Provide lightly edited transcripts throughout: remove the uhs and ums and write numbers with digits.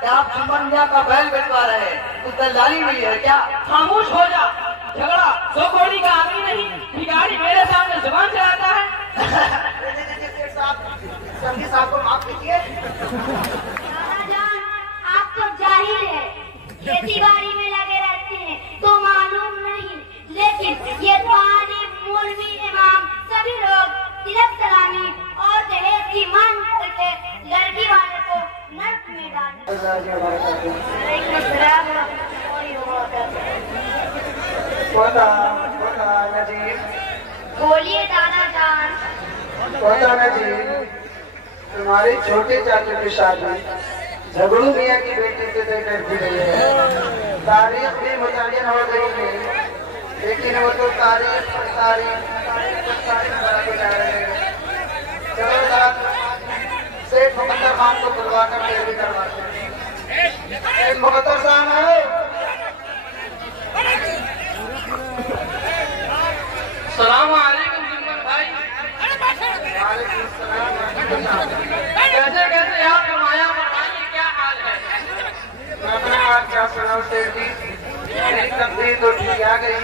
क्या आप जुम्मन मियाँ का बैल बेचवा रहे हैं? कुछ दलाली मिली है क्या? खामोश हो जा। झगड़ा दो कौड़ी का आदमी नहीं, भिखारी मेरे सामने जुबान चलाता है। संगी साहब को माफ कीजिए। आप तो जाहिल है, खेती बाड़ी में लगे रहते हैं तो मालूम नहीं, लेकिन ये पानी मौलवी इमाम सभी लोग तिलक सलामी और दहेज की मांग करके लड़की वाले को नर्क में डालते हैं। बोलिए दादा जान। तुम्हारी छोटी चाची की शादी झगड़ू मियाँ की बेटी से तय कर दी गई है। तारीख भी मुतय्यन हो गई है, लेकिन वो तो तारीख पर तारीख बढ़ाते जा रहे हैं। चलो सेठ मुकद्दर खान को बुलवा कर पैरवी करवाते हैं। सेठ मुकद्दर साहब है। सलाम वालेकुम जुम्मन भाई। वालेकुम सलाम। कैसे कैसे याद कमाया, बताइए क्या हाल है? मैं अपने आप क्या सुनाऊं सेठ जी, मेरी तकदीर तो ठीक आ गई।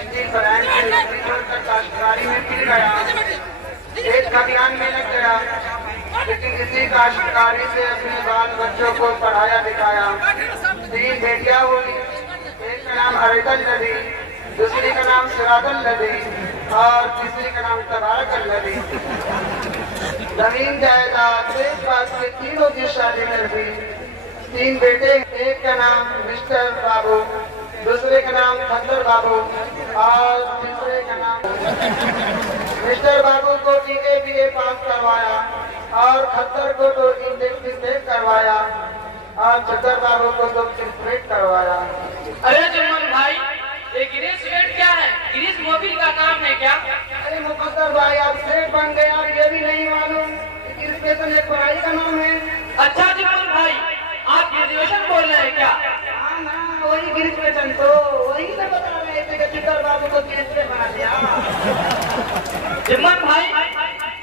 इसकी फरहंग से नौकरी छोड़कर काश्तकारी में फिर गया, एक खलियान में लग गया, लेकिन इसी काश्तकारी से अपने बाल बच्चों को पढ़ाया लिखाया। 3 बेटियां हुई, एक का नाम अरिदल नदी, दूसरी का नाम सिरादल नदी और तीसरी का नाम तबारकल नदी। जमीन जायदाद से पास के तीनों की शादी कर दी। 3 बेटे, एक का नाम मिस्टर बाबू, दूसरे का नाम खद्दर बाबू और तीसरे का नाम। मिस्टर बाबू को BA पास करवाया और खद्दर को तो इंडेक्स करवाया और खद्दर बाबू को तो सिगरेट करवाया। अरे जुम्मन भाई, ये गिरीश सेठ क्या है? गिरीश मोबिल का काम है क्या? अरे मुकद्दर भाई, आप सेठ बन गए और ये भी नहीं मालूम कि गिरीश स्टेशन एक पढ़ाई का नाम है। अच्छा जुम्मन भाई, आप ग्रेजुएशन बोल रहे हैं क्या? हाँ ना, वही गिरीश स्टेशन, तो वही तो बता रहे थे कि खद्दर बाबू को गिरीश स्टेशन बना दिया। जुम्मन भाई,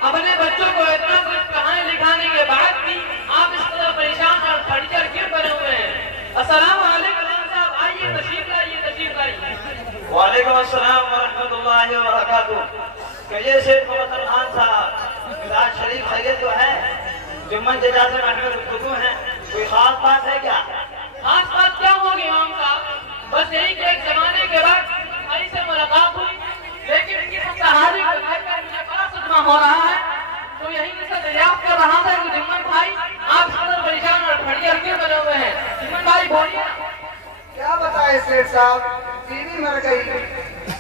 अपने बच्चों को इतना कुछ पढ़ाने लिखाने के बाद भी आप इस तरह परेशान और फर्नीचर क्यों बने हुए हैं? अस्सलाम वालेकुम साहब, आइए तशरीफ लाइए, तशरीफ लाइए। वालेकुम अस्सलाम व रहमतुल्लाहि व बरकातुहू। कहिए सेठ मुकद्दर खान साहब, मिजाज शरीफ खैरियत तो है? जुम्मन जजा से बैठकर गुफ्तगू है, कोई खास बात है क्या? खास बात क्या होगी इमाम साहब? बस यही कि एक जमाने के बाद भाई से मुलाकात हुई, लेकिन इनकी सहारे को देखकर मुझे बड़ा सदमा हो रहा है। तो यही से दरियाफ्त कर रहा था कि जुम्मन भाई आप सदर परेशान और फड़िया क्यों बने हुए हैं? जुम्मन भाई बोलिए। क्या बताए सेठ साहब, बीवी मर गई,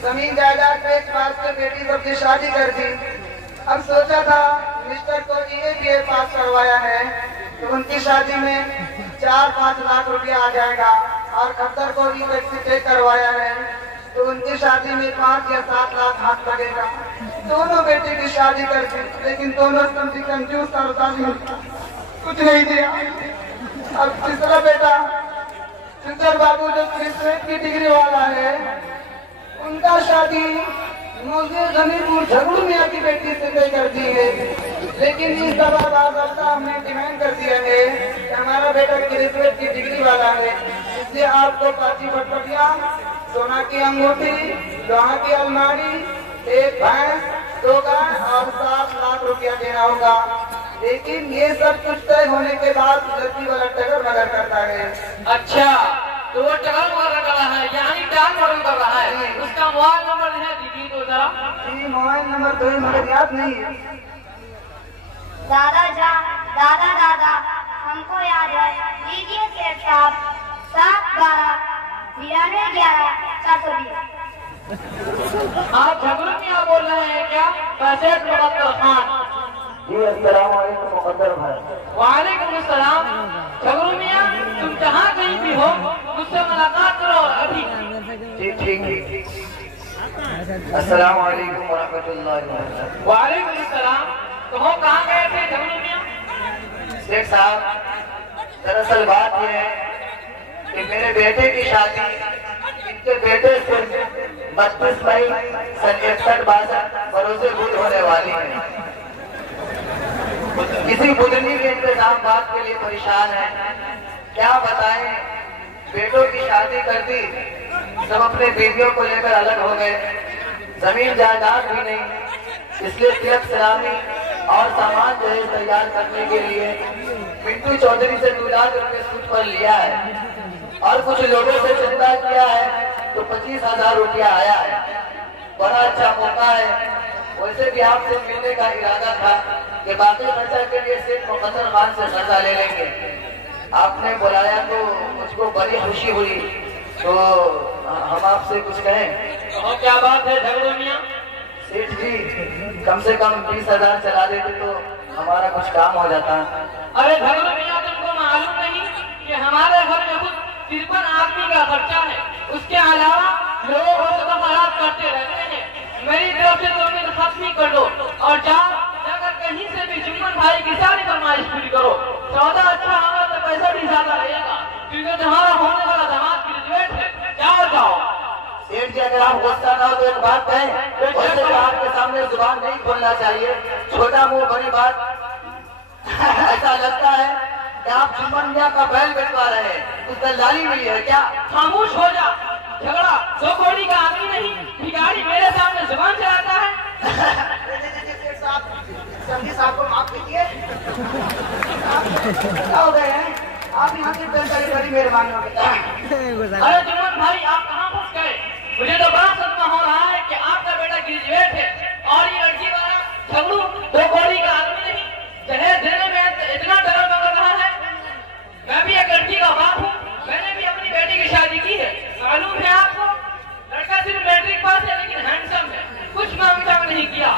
जमीन जायदाद बेच पास के बेटी सबकी शादी कर दी। अब सोचा था मिस्टर को BA पास करवाया है तो उनकी शादी में 4-5 लाख रुपया आ जाएगा और खद्दर को भी करवाया है तो उनकी शादी में 5 या 7 लाख हाथ लगेगा। दोनों बेटे की शादी कर दी, लेकिन दोनों कम से कम जूस और दारू कुछ नहीं दिया। अब तीसरा बेटा सुंदर बाबू जो ग्रेजुएट की डिग्री वाला है, उनका शादी मुझे गनीपुर झगड़ू मियाँ की बेटी से तय कर दी है, लेकिन इस दफा हमने डिमांड कर दिया है कि हमारा बेटा ग्रेजुएट की डिग्री वाला है, इसलिए आपको 5 पटपटिया, सोना की अंगूठी, लोहा की अलमारी, 1 भैंस, 2 गाय और 7 लाख रुपया देना होगा। लेकिन ये सब कुछ तय होने के बाद लड़की वाला टगर मगर करता है। अच्छा, तो वो टगर मगर कर रहा है, यानी डाल मगर कर रहा है। उसका मोबाइल नंबर है, दीदी तो जरा। जी, मोबाइल नंबर तो मगर याद नहीं है। दादा दादा हमको याद है, लीजिए सेठ साहब, 7-12-92-11-420। आप झगड़ू मियाँ बोल रहे हैं क्या? सेठ मुकद्दर खान जी अस्सलाम वालेकुम मुकद्दर भाई। वालेकुम अस्सलाम। झगड़ू मियाँ, तुम जहाँ कहीं भी हो मुझसे मुलाकात करो अभी। जी ठीक। अस्सलाम वालेकुम व रहमतुल्लाहि व बरकातुहू। वालेकुम अस्सलाम। तो हो कहाँ गए थे झगड़ू मियाँ? सेठ साहब, दरअसल बात यह है कि मेरे बेटे की शादी इनके बेटे से 32 मई सन 61-62 बरोज़े बुध होने वाली है। किसी बुधनी के इंतजाम बात के लिए परेशान है, क्या बताएं, बेटों की शादी कर दी, सब अपने बेटियों को लेकर अलग हो गए, जमीन जायदाद भी नहीं, इसलिए तिलक सलामी और सामान दहेज तैयार करने के लिए मिंटू चौधरी से 2 लाख रुपए सूद पर लिया है और कुछ लोगों से चंदा किया है तो 25,000 रुपया आया है। बड़ा अच्छा मौका है, वैसे भी आपसे मिलने का इरादा था कि बाकी खर्चा के लिए सेठ मुकद्दर खान से कर्जा ले लेंगे। आपने बुलाया तो मुझको बड़ी खुशी हुई, तो हम आपसे कुछ कहें। तो क्या बात है झगड़े मियां? सेठ जी कम से कम 20,000 चला देते तो हमारा कुछ काम हो जाता। अरे झगड़े मियां, तुमको मालूम नहीं कि हमारे घर में कुछ 53 आदमी का खर्चा है, उसके अलावा लोग खराब करते रहते हैं। मेरी तरफ से तो उम्मीद खत्म ही कर दो और जाकर कहीं से भी जुम्मन भाई की सारी फरमाइश पूरी करो। सौदा अच्छा होगा तो पैसा भी ज्यादा रहेगा, क्योंकि तुम्हारा होने वाला दामाद ग्रेजुएट है। जाओ। सेठ जी अगर आप गुस्सा ना हो तो एक बात कहें, वैसे तो आपके सामने जुबान नहीं खोलना चाहिए, छोटा मुंह बड़ी बात। ऐसा लगता है कि आप जुम्मन मियां का बैल बिठवा रहे हैं, कुछ दलाली मिली है क्या? खामोश हो जा, झगड़ा 2 कौड़ी का आदमी नहीं, भिखारी मेरे सामने जुबान चलाता है। सब्जी साहब को माफ कीजिए, क्या हो गए हैं आप? यहाँ की बड़ी मेहरबानी हो गई। अरे जुम्मन भाई, आप कहाँ फंस गए? मुझे तो बड़ा सदमा हो रहा है कि आपका बेटा ग्रेजुएट है और ये लड़की वाला झगड़ू 2 कौड़ी का आदमी नहीं, दहेज देने में इतना डर लग रहा है। मैं भी एक लड़की का बाप हूँ, मैंने भी अपनी बेटी की शादी की है। मालूम है आपको, लड़का सिर्फ मैट्रिक पास है लेकिन हैंडसम है, कुछ मांग नहीं किया,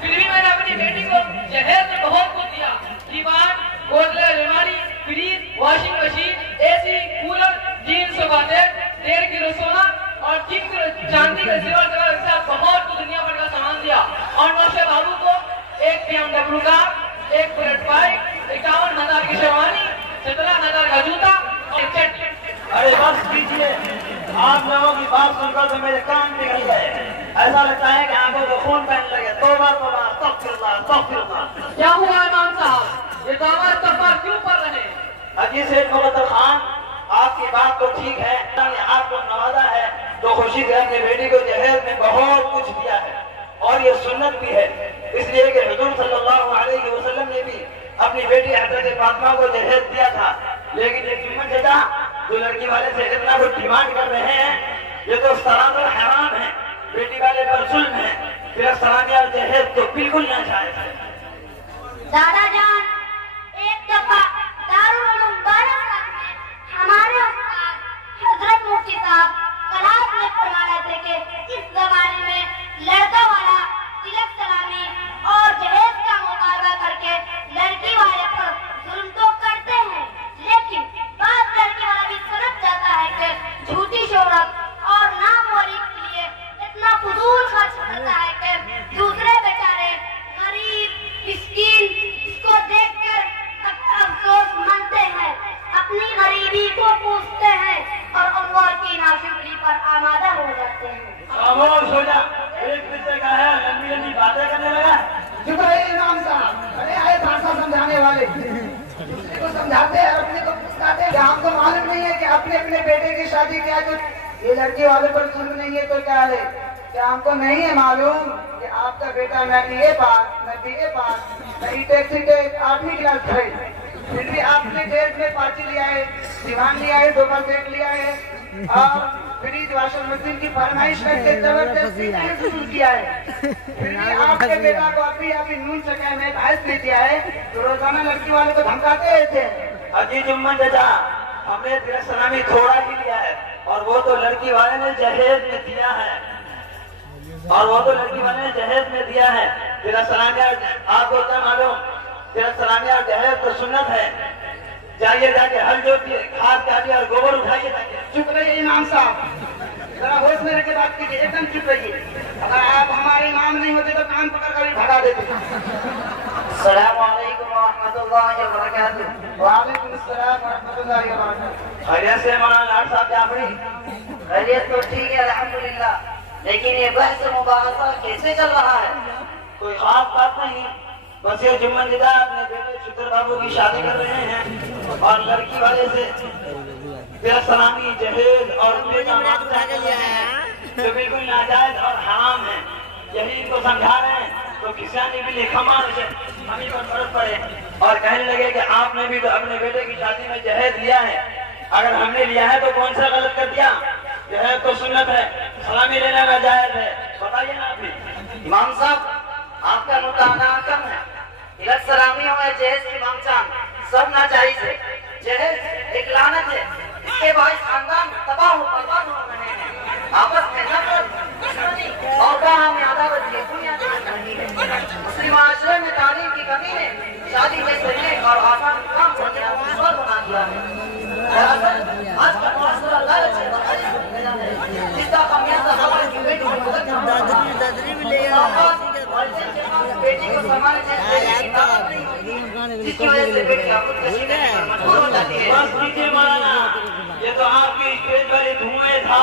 फिर भी मैंने अपनी बेटी को जहेज में बहुत कुछ दिया। दीवार, गोदरेज अलमारी, fridge, washing machine, AC, cooler, jeans, बातें, 1.5 किलो सोना और 3 किलो चांदी का सिल्वर के साथ बहुत कुछ दुनिया भर का सामान दिया। और नौशे बाबू को एक BMW कार, एक बुलेट बाइक, 51,000 की शेरवानी, 17,000 का जूता और एक चट। अरे बस कीजिए, आप लोगों की बात सुनकर तो मेरे कान पिघल गए। ऐसा लगता है कि आंखों को खून बहने लगे। तौबा तौबा। क्या हुआ इमाम साहब, ये दावा तब्बा क्यों पढ़ रहे हैं? अजी सेठ मुकद्दर खान, आपकी बात तो ठीक है, आपको नवाजा है तो खुशी से अपनी बेटी को जहेज में बहुत कुछ दिया है और ये सुन्नत भी है, इसलिए कि हुजूर सल्लल्लाहु अलैहि वसल्लम ने भी अपनी बेटी हज़रत फातिमा को जहेज दिया था। लेकिन ये जुम्मन चाचा जो लड़की वाले से इतना कुछ डिमांड कर रहे हैं, ये तो सरासर हराम है, बेटी वाले पर जुल्म है, फिर सलामी और जहेज तो बिल्कुल ना जायज है। दादा जान, एक दफा दारुल उलूम बारासात में हमारे उस्ताद हजरत मुफ्ती साहब कलाम में फरमा रहे थे कि इस जमाने में लड़का वाला तिलक सलामी और जहेज का मुकाबला करके लड़की वाले पर जुल्म तो करते हैं, लेकिन बाद लड़की वाला भी समझ जाता है कि झूठी शोहरत और नामोरी के लिए इतना फजूल खर्च करता है कि दूसरे बेचारे गरीब मिस्कीन इसको देखकर अफसोस मानते हैं, अपनी गरीबी को पूछते हैं और अल्लाह की नाशुक्री पर आमादा हो जाते हैं। खामोश हो जा, एक दूसरे का है लंबी बातें करने लगा। चुप रहिए इमाम साहब, अरे आए भाषा समझाने वाले, दूसरे को समझाते हैं, अपने को पूछते हैं। क्या हमको मालूम नहीं है कि अपने अपने बेटे की शादी किया तो ये लड़की वाले पर जुल्म नहीं है तो क्या है? क्या हमको नहीं है मालूम कि आपका बेटा मैं BA पास, मैं टैक्सी 8वीं क्लास गई, फिर भी आपने डेट में पार्टी लिया है, दीवान लिया है, 2 सेट लिया है और फ्रिज वॉशिंग मशीन की फरमाइश करके जबरदस्ती किया है, फिर भी आपके बेटा को अभी नून चक्कर में भैंस दे दिया है तो रोजाना लड़की वाले को धमकाते रहते हैं। अजी जुम्मन चाचा, हमने तिलक सलामी थोड़ा ही लिया है और वो तो लड़की वाले ने जहेज में दिया है, तिलक सलामी आपको क्या मालूम, तिलक सलामी और जहेज तो सुन्नत है। जाइए जाके हल जोतिए, खाद काटिए और गोबर उठाइए। चुप रहिए इमाम साहब, जरा होश में रह के बात कीजिए, एकदम चुप रहिए। अगर आप हमारे इमाम नहीं होते तो कान पकड़ कर भगा देते। अस्सलामु अलैकुम व रहमतुल्लाहि व बरकातुहू। वालेकुम अस्सलाम व रहमतुल्लाहि व बरकातुहू। खैरियत से मौलाना लाट साहब जाफरी? खैरियत तो ठीक है अल्हम्दुलिल्लाह, लेकिन ये बहस मुबारसा कैसे चल रहा है? कोई खास बात नहीं, बस ये जुम्मन चाचा अपने बेटे शुक्र बाबू की शादी कर रहे हैं और लड़की वाले से तेरा सलामी जहेज और रुपये का मामला तो बिल्कुल नाजायज और हराम है। यही इनको समझा रहे हैं तो किसानी भी लिखा मार हम ही पर फर्क पड़े और कहने लगे कि आपने भी तो अपने बेटे की शादी में जहेज लिया है। अगर हमने लिया है तो कौन सा गलत कर दिया? जहेज तो सुन्नत है, सलामी लेना नाजायज है। बताइए ना आप भी। इमाम साहब आपका मुताना कम है। तिलक सलामी हो या जहेज की मांगचान सब नाजायज है। जहेज एक लानत है, इसके बायस खानदान तबाह हो बर्बाद हो रहे हैं। आपस में नफरत दुश्मनी और बाहम अदावत की बुनियाद नहीं है। मुस्लिम माशरे में तालीम की कमी ने शादी जैसे नेक और आसान काम को मुश्किल बना दिया है। दरअसल आज का मुआशरा लालच है, जिसका खामियाजा हमारी की बेटी को बेटी को संभालने की ताकत नहीं होती, जिसकी वजह से बेटी खुदकशी करने पर मजबूर हो जाती है। बस कीजिए मौलाना, ये तो आपकी स्टेज वाली धुएं था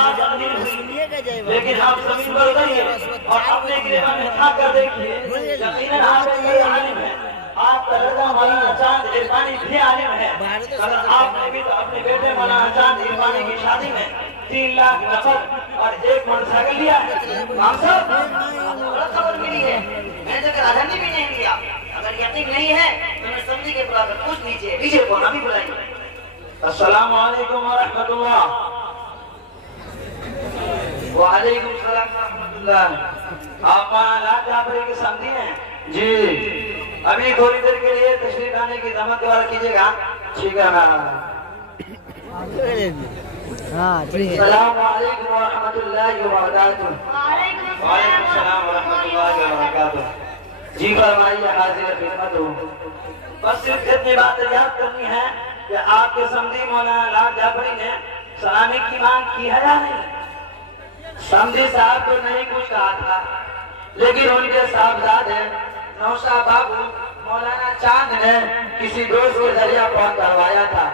लेकिन आप जमीन पर उतरिए और अपने गिरेबान में खा कर देखिए। यकीनन आप एक आलिम है, आपका लड़का मौलाना चांद इरफानी भी आलिम है। अगर आपने भी तो अपने बेटे मौलाना चांद इरफानी की शादी में 3 लाख नकद और 1 मोटरसाइकिल लिया है। इमाम साहब गलत खबर मिली है, मैंने तो राजधानी भी नहीं लिया। अगर यकीन नहीं है तो मैं समझी के बुलाकर पूछ लीजिए। लीजिए कौन अभी बुलाइए। अस्सलामु अलैकुम व रहमतुल्लाह। वालेकुम सलाम व रहमतुल्लाह। आप लाल जाफरी के समझी हैं? जी। अभी थोड़ी देर के लिए तशरीफ आने की जहमत द्वारा कीजिएगा। ठीक है ना। अस्सलामु अलैकुम व रहमतुल्लाहि व बरकातुहू। वालेकुम सलाम व रहमतुल्लाहि व बरकातुहू। जी फरमाइए, हाजिर खिदमत हूँ। बस सिर्फ इतनी बात याद करनी है कि आपके समझी मौलाना लाल जाफरी ने सलामी की मांग की है या नहीं? समझी साहब तो नहीं कुछ कहा था, लेकिन उनके साहबजादे नौशा बाबू मौलाना चांद ने किसी दोस्त के जरिए फोन करवाया था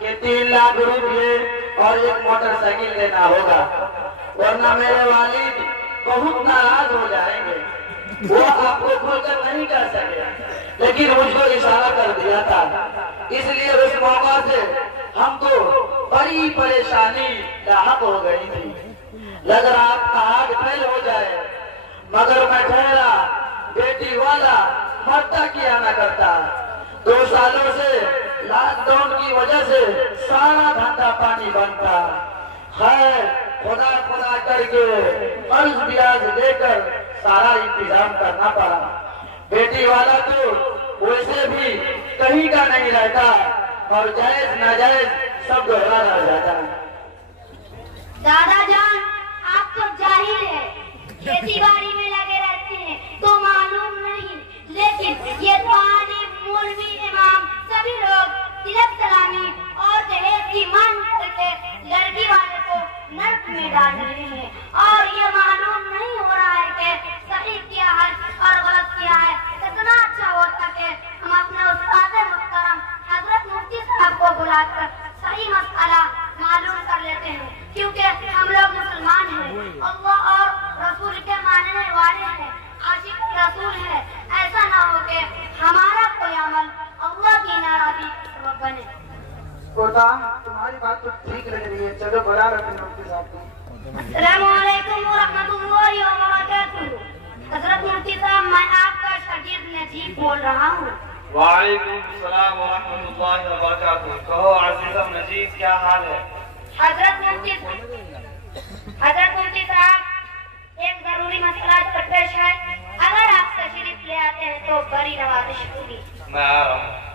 कि 3 लाख रुपये और 1 मोटरसाइकिल लेना होगा, वरना मेरे वालिद बहुत नाराज हो जाएंगे। वो आपको खोलकर नहीं कर सके, लेकिन मुझको इशारा कर दिया था। इसलिए उस मौका से हमको बड़ी परेशानी लाहक हो गई थी। लग रहा आपका आग फेल हो जाए, मगर मैं ठहरा बेटी वाला मरता किया न करता। 2 सालों से लॉकडाउन की वजह से सारा धंधा पानी बनता। खैर खुदा खुदा करके कर्ज ब्याज लेकर सारा इंतजाम करना पड़ा। बेटी वाला तो वैसे भी कहीं का नहीं रहता और जायज नाजायज सब दोहरा रह जाता। दादा जान आप तो जाहिल है, खेती बाड़ी में लगे रहते हैं तो मालूम नहीं, लेकिन ये तालिब मौलवी इमाम सभी लोग तिलक सलामी और दहेज की मांग करके लड़की वाले को नर्क में डाल रहे हैं और ये मालूम नहीं हो रहा है कि सही क्या है और गलत क्या है। कितना अच्छा होता कि हम अपने उस्ताद मुहतरम हजरत मुफ्ती साहब को बुलाकर सही मसला मालूम कर लेते हैं, क्योंकि हम लोग मुसलमान हैं, अल्लाह और रसूल के मानने वाले हैं, आशिक रसूल है। ऐसा ना हो कि हमारा कोई अमल अल्लाह की नाराजगी का सबब बने। पोता तुम्हारी बात तो ठीक लग रही है, चलो बुला रहे मुफ्ती साहब को। अस्सलामु अलैकुम व रहमतुल्लाहि व बरकातुहू। हजरत मुफ्ती साहब, मैं आपका शागिर्द नजीब बोल रहा हूँ। वालेकुम सलाम व रहमतुल्लाहि व बरकातुहू। कहो अजीज़म नजीब, क्या हाल है? हजरत मुफ्ती साहब, एक जरूरी मसला पेश है, अगर आप तशरीफ ले आते हैं तो बड़ी नवाजिश होगी। मैं आ रहा हूँ।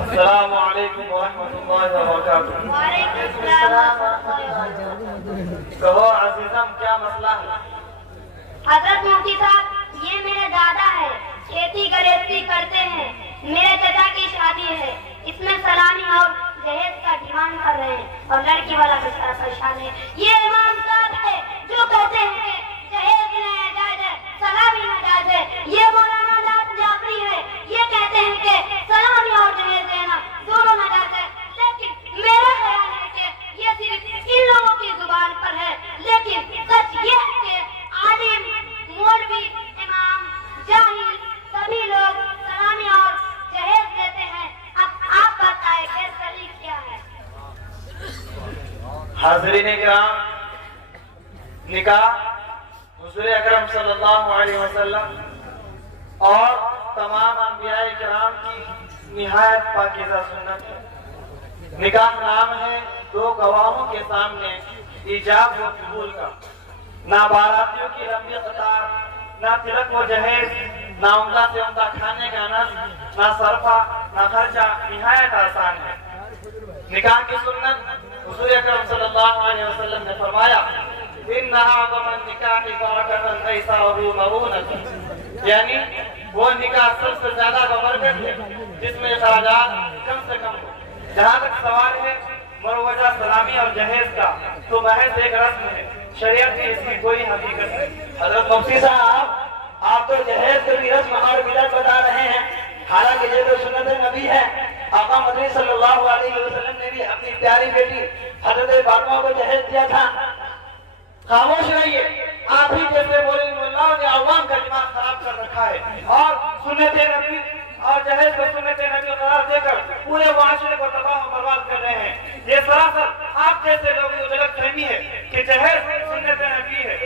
अस्सलामु अलैकुम व रहमतुल्लाहि व बरकातुहू। वालेकुम सलाम व रहमतुल्लाहि। कहो अजीज़म, क्या मसला है? हजरत मुफ्ती साहब, ये मेरे दादा है, खेती गृहस्थी करते हैं, मेरे चाचा की शादी है, इसमें सलामी और दहेज का डिमांड कर रहे हैं और लड़की वाला बेचारा परेशान है। ये इमाम साहब है जो कहते हैं दहेज नाजायज है, सलामी नाजायज है। ये मौलाना लाल जाफरी है, ये कहते हैं कि सलामी और दहेज देना दोनों नाजायज है। लेकिन मेरा ख्याल है कि ये सिर्फ इन लोगों की जुबान पर है, लेकिन सच ये है कि आलिम, मौलवी, इमाम, जाहिल सभी लोग सलामी और हाज़रीन किराम, निकाह हुज़ूर अकरम सल्लल्लाहु अलैहि वसल्लम और तमाम अंबिया किराम की निहायत पाकीज़ा सुन्नत है। निकाह नाम है दो गवाहों के सामने ईजाब व कबूल का। ना बारातियों की लंबी कतार, ना तिलक व जहेज, ना उम्दा से उम्दा खाने का अनस, ना सरफा, ना खर्चा, निहायत आसान है। निकाह की सुन्नत हुज़ूर अकरम सल्लल्लाहु अलैहि वसल्लम ने फरमाया, यानी वो निकाह सबसे ज्यादा बबरकत है जिसमें खराजात कम से कम हो। जहाँ तक सवाल है मरोवजा सलामी और जहेज का, तो महज एक रस्म है, शरीयत में इसकी कोई हकीकत नहीं। हजरत मुफ्ती साहब, आप तो जहेज की भी रस्म और बिदअत बता रहे हैं, हालांकि ये तो सुन्नत नबी है। आका मदनी सल्लल्लाहु अलैहि वसल्लम ने भी अपनी प्यारी बेटी हजरत फातिमा को जहेज दिया था। खामोश रहिए, आप ही जैसे बोले मुल्लाओं ने अवाम का दिमाग खराब कर रखा है और सुन्नत नबी और जहेज को सुन्नत नबी करार देकर पूरे माशरे को तबाह और बर्बाद कर रहे हैं। ये सरासर आप जैसे लोगों को गलतफहमी है कि जहेज सुन्नत नबी है।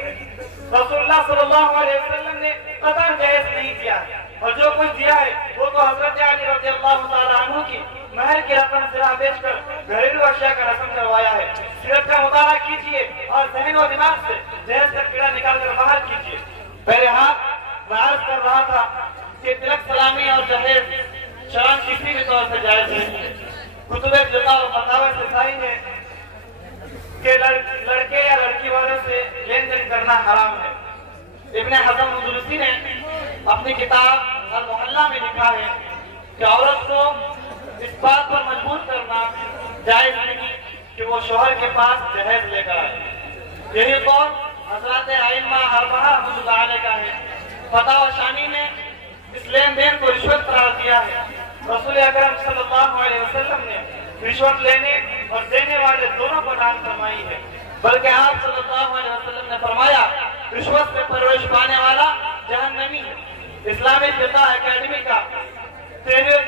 रसूलुल्लाह सल्लल्लाहु अलैहि वसल्लम ने कतई जहेज नहीं दिया है, और जो कुछ दिया है वो तो हजरत अली रज़ियल्लाहु ताला अन्हु की महर की रकम सिरा बेचकर घरेलू अशिया का रस्म करवाया है। सीरत का मुताला कीजिए और जहन और दिमाग से जहेज का कीड़ा निकाल कर बाहर कीजिए। पहले हाथ मैं अर्ज कर रहा था कि तिलक सलामी और जहेज शरअन किसी भी तौर से जायज नहीं है। कुतुबे जुदा और फतावा से सही है कि लड़के या लड़की वालों से लेन देन करना हराम है। इब्ने हज़म अंदलुसी ने अपनी किताब अल मुहल्ला में लिखा है कि औरत को इस बात पर मजबूर करना जायज नहीं कि वो शोहर के पास जहेज लेकर आए। यही कौल हज़रत आइम्मा अरबआ रहमतुल्लाह का है। फतावा शामी ने इस लेन देन को रिश्वत करार दिया है। रसूल अकरम सल्लल्लाहु अलैहि वसल्लम ने रिश्वत लेने और देने वाले दोनों को दान फरमाई है। बल्कि आप सल्लल्लाहु अलैहि वसल्लम ने फरमाया, रिश्वत से परवरिश पाने वाला जहन्नमी है। इस्लामिक फिक़ह एकेडमी का 13वें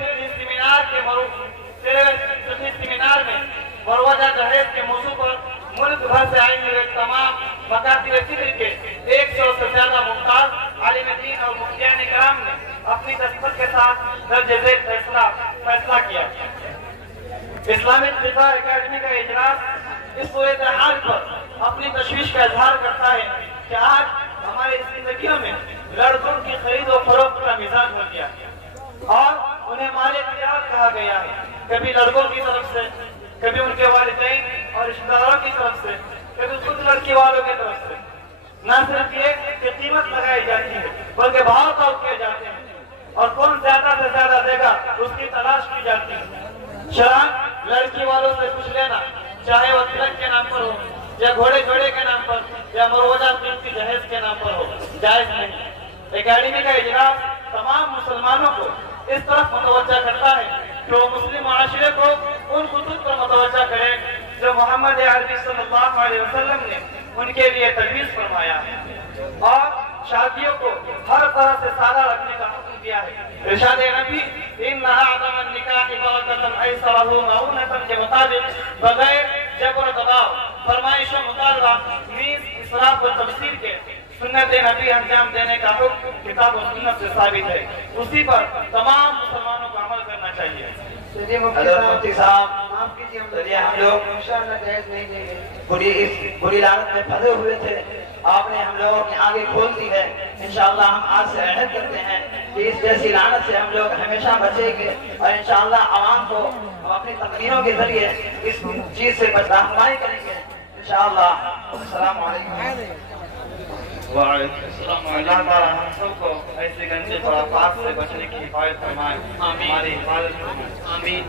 सेमिनार में मरवजा जहेज के मौजू पर मुल्क भर से आए हुए तमाम मकातिब फिक्र के 100 से ज्यादा मुमताज आलिम दीन और मुफ्तियान किराम ने अपनी दस्तखत के साथ दर्ज झेल फैसला किया। इस्लामिक फिक़ह एकेडमी का इजलास इस सूरत हाल पर अपनी तशवीश का इजहार करता है कि आज हमारी जिंदगियों में लड़कों की खरीद और फरोख्त का मिजाज हो गया और उन्हें माले तिजारत कहा गया है। कभी लड़कों की तरफ से, कभी उनके वालिदैन और रिश्तेदारों की तरफ से, कभी खुद लड़की वालों की तरफ से। न सिर्फ ये कि कीमत लगाई जाती है बल्कि भाव ताल किए जाते हैं और कौन ज्यादा से ज्यादा देगा उसकी तलाश की जाती है। शरान लड़की वालों से कुछ लेना, चाहे वो तिलक के नाम पर हो या घोड़े के नाम पर या मरवजा कीमती जहेज के नाम पर हो, जायज नहीं। एकेडमी का इजलास तमाम मुसलमानों को इस तरफ मुतवज्जा करता है कि वो मुस्लिम माशरे को उन खुतूत पर मुतवज्जा करे जो मोहम्मद अरबी सल्लल्लाहु अलैहि वसल्लम ने उनके लिए तजवीज़ फरमाया है और शादियों को हर तरह से सादा रखने का हुक्म दिया है। इरशाद नबी इन्नहा अदमन निकाह बरकतन ऐसरहु मऊनतन के मुताबिक बगैर जबर दबाव, फरमाइश और मुतालबा, नीज इसराफ व तफसीर के सुन्नत नबी अंजाम देने का हुक्म किताब और सुन्नत से साबित है। उसी पर तमाम मुसलमानों को अमल करना चाहिए। चलिए मुफ्ती साहब, माफ कीजिए, चलिए हम लोग इंशाअल्लाह जहेज नहीं लेंगे। बुरी लानत में फंसे हुए थे, आपने हम लोगों की आगे खोल दी है। इंशाअल्लाह हम आज से अहद करते हैं कि इस जैसी लानत से हम लोग हमेशा बचेंगे और इंशाअल्लाह आवाम को हम अपनी तकरीरों के जरिए इस चीज से रहनुमाई करेंगे इंशाअल्लाह। अस्सलाम वालेकुम। अल्लाह ताला हम सबको ऐसे गंदे खुराफात से बचने की हिफाजत फरमाए। हमारी हिफाजत फरमाए। आमीन।